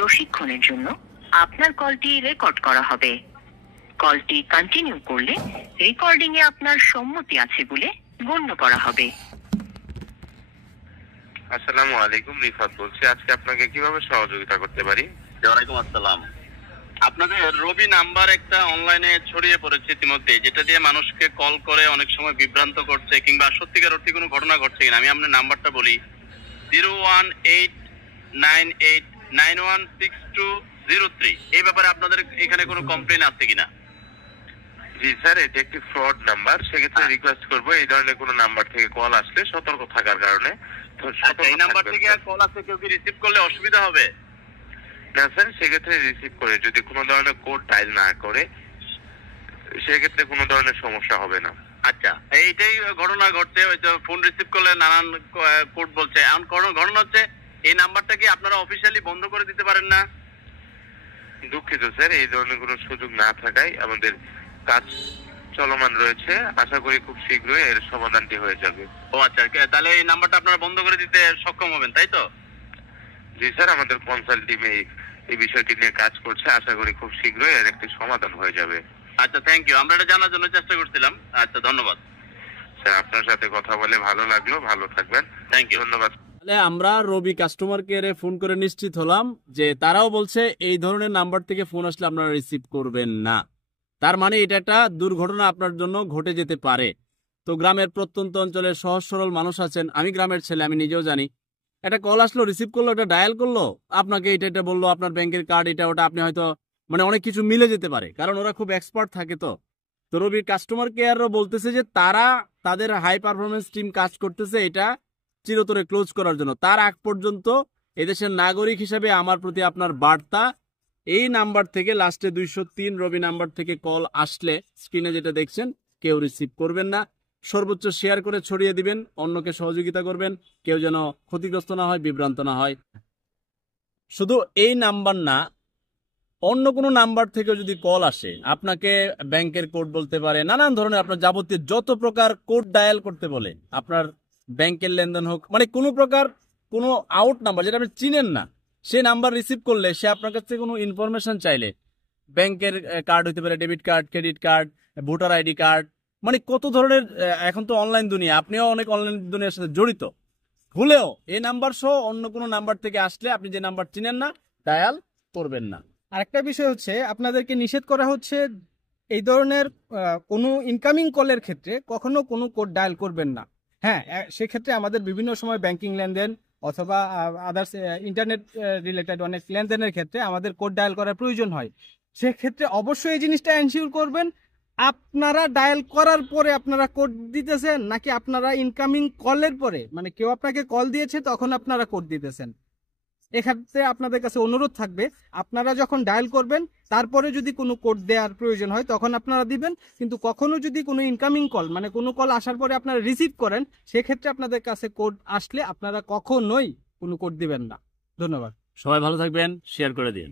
প্রশিক্ষণের জন্য আপনার কলটি রেকর্ড করা হবে। কলটি কন্টিনিউ করলে রেকর্ডিং এ আপনার সম্মতি আছে বলে গণ্য করা হবে। আসসালামু আলাইকুম, রিফাত বলছি। আজকে আপনাকে কিভাবে সহযোগিতা করতে পারি? ওয়ালাইকুম আসসালাম। আপনাদের রবি নাম্বার একটা অনলাইনে ছড়িয়ে পড়েছে ইতিমধ্যে, যেটা দিয়ে মানুষকে কল করে অনেক সময় বিভ্রান্ত করছে, কিংবা সত্যিকার অর্থে কোনো ঘটনা ঘটছে কিনা। আমি আপনার নাম্বারটা বলি, 01898916203। এই ব্যাপারে আপনাদের এখানে কোনো কমপ্লেন আছে কিনা? জি স্যার, এটা একটি ফ্রড নাম্বার। সেক্ষেত্রে রিকোয়েস্ট করবো এই ধরনের কোনো নাম্বার থেকে কল আসলে সতর্ক থাকার কারণে। এই নাম্বার থেকে কল আসলে কেউ কি রিসিভ করলে অসুবিধা হবে? না স্যার, সেক্ষেত্রে রিসিভ করে যদি কোনো ধরনের কোড ডায়াল না করে সেক্ষেত্রে কোনো ধরনের সমস্যা হবে না। আচ্ছা, এইটাই ঘটনা ঘটছে। হয়তো ফোন রিসিভ করলে নানান কোড বলছে। এমন ঘটনা হচ্ছে, এই নাম্বারটা কি আপনারা অফিসিয়ালি বন্ধ করে দিতে পারেন না? দুঃখিত স্যার, এই ধরনের কোনো সুযোগ না থাকায় আমাদের কাজ চলমান রয়েছে। আশা করি খুব শীঘ্রই এর সমাধানটি হয়ে যাবে। ও আচ্ছা, তাহলে এই নাম্বারটা আপনারা বন্ধ করে দিতে সক্ষম হবেন, তাই তো? জি স্যার, আমাদের কনসাল্ট টিম এই বিষয়টি নিয়ে কাজ করছে। আশা করি খুব শীঘ্রই এর একটি সমাধান হয়ে যাবে। আচ্ছা, থ্যাংক ইউ। আমরা এটা জানার জন্য চেষ্টা করছিলাম। আচ্ছা, ধন্যবাদ স্যার। আপনার সাথে কথা বলে ভালো লাগলো। ভালো থাকবেন। থ্যাংক ইউ, ধন্যবাদ। তাহলে আমরা রবি কাস্টমার কেয়ারে ফোন করে নিশ্চিত হলাম যে তারাও বলছে এই ধরনের নাম্বার থেকে ফোন আসলে আপনারা রিসিভ করবেন না। তার মানে এটা একটা দুর্ঘটনা আপনার জন্য ঘটে যেতে পারে। তো গ্রামের প্রত্যন্ত অঞ্চলের সহজ সরল মানুষ আছেন, আমি গ্রামের ছেলে, আমি নিজেও জানি। একটা কল আসলো, রিসিভ করলো, এটা ডায়াল করলো, আপনাকে এটা বললো, আপনার ব্যাংকের কার্ড এটা ওটা, আপনি হয়তো মানে অনেক কিছু মিলে যেতে পারে, কারণ ওরা খুব এক্সপার্ট থাকে। তো রবির কাস্টমার কেয়ারও বলতেছে যে তারা তাদের হাই পারফরমেন্স টিম কাজ করতেছে এটা চিরতরে ক্লোজ করার জন্য। তার আগ পর্যন্ত এদেশের নাগরিক হিসেবে আমার প্রতি আপনার বার্তা, এই নাম্বার থেকে লাস্টে 203 রবি নাম্বার থেকে কল আসলে স্ক্রিনে যেটা দেখছেন কেউ রিসিভ করবেন না। সর্বোচ্চ শেয়ার করে ছড়িয়ে দিবেন, অন্যকে সহযোগিতা করবেন, কেউ যেন ক্ষতিগ্রস্ত না হয়, বিভ্রান্ত না হয়। শুধু এই নাম্বার না, অন্য কোনো নাম্বার থেকেও যদি কল আসে, আপনাকে ব্যাংকের কোড বলতে পারে, নানান ধরনের আপনার যাবতীয় যত প্রকার কোড ডায়াল করতে বলে, আপনার ব্যাংকের লেনদেন হোক, মানে কোনো প্রকার কোনো আউট নাম্বার যেটা আপনি চিনেন না, সে নাম্বার রিসিভ করলে সে আপনার কাছ থেকে কোনো ইনফরমেশন চাইলে, ব্যাংকের কার্ড হতে পারে, debit card, credit card, voter ID card, মানে কত ধরনের। এখন তো অনলাইন দুনিয়া, আপনিও অনেক অনলাইন দুনিয়ার সাথে জড়িত। ভুলেও এই নাম্বার সহ অন্য কোনো নাম্বার থেকে আসলে আপনি যে নাম্বার চিনেন না ডায়াল করবেন না। আরেকটা বিষয় হচ্ছে, আপনাদেরকে নিষেধ করা হচ্ছে এই ধরনের কোনো ইনকামিং কলের ক্ষেত্রে কখনো কোনো কোড ডায়াল করবেন না। হ্যাঁ, সেক্ষেত্রে আমাদের বিভিন্ন সময় ব্যাংকিং লেনদেন অথবা আদার্স ইন্টারনেট রিলেটেড অনেক লেনদেনের ক্ষেত্রে আমাদের কোড ডায়াল করার প্রয়োজন হয়। সেক্ষেত্রে অবশ্যই এই জিনিসটা এনশিওর করবেন, আপনারা ডায়াল করার পরে আপনারা কোড দিতেছেন নাকি আপনারা ইনকামিং কলের পরে, মানে কেউ আপনাকে কল দিয়েছে তখন আপনারা কোড দিতেছেন। এক্ষেত্রে আপনাদের কাছে অনুরোধ থাকবে, আপনারা যখন ডায়াল করবেন তারপরে যদি কোনো কোড দেওয়ার প্রয়োজন হয় তখন আপনারা দিবেন, কিন্তু কখনো যদি কোনো ইনকামিং কল, মানে কোনো কল আসার পরে আপনারা রিসিভ করেন, সেক্ষেত্রে আপনাদের কাছে কোড আসলে আপনারা কখনোই কোনো কোড দিবেন না। ধন্যবাদ। সবাই ভালো থাকবেন, শেয়ার করে দিন।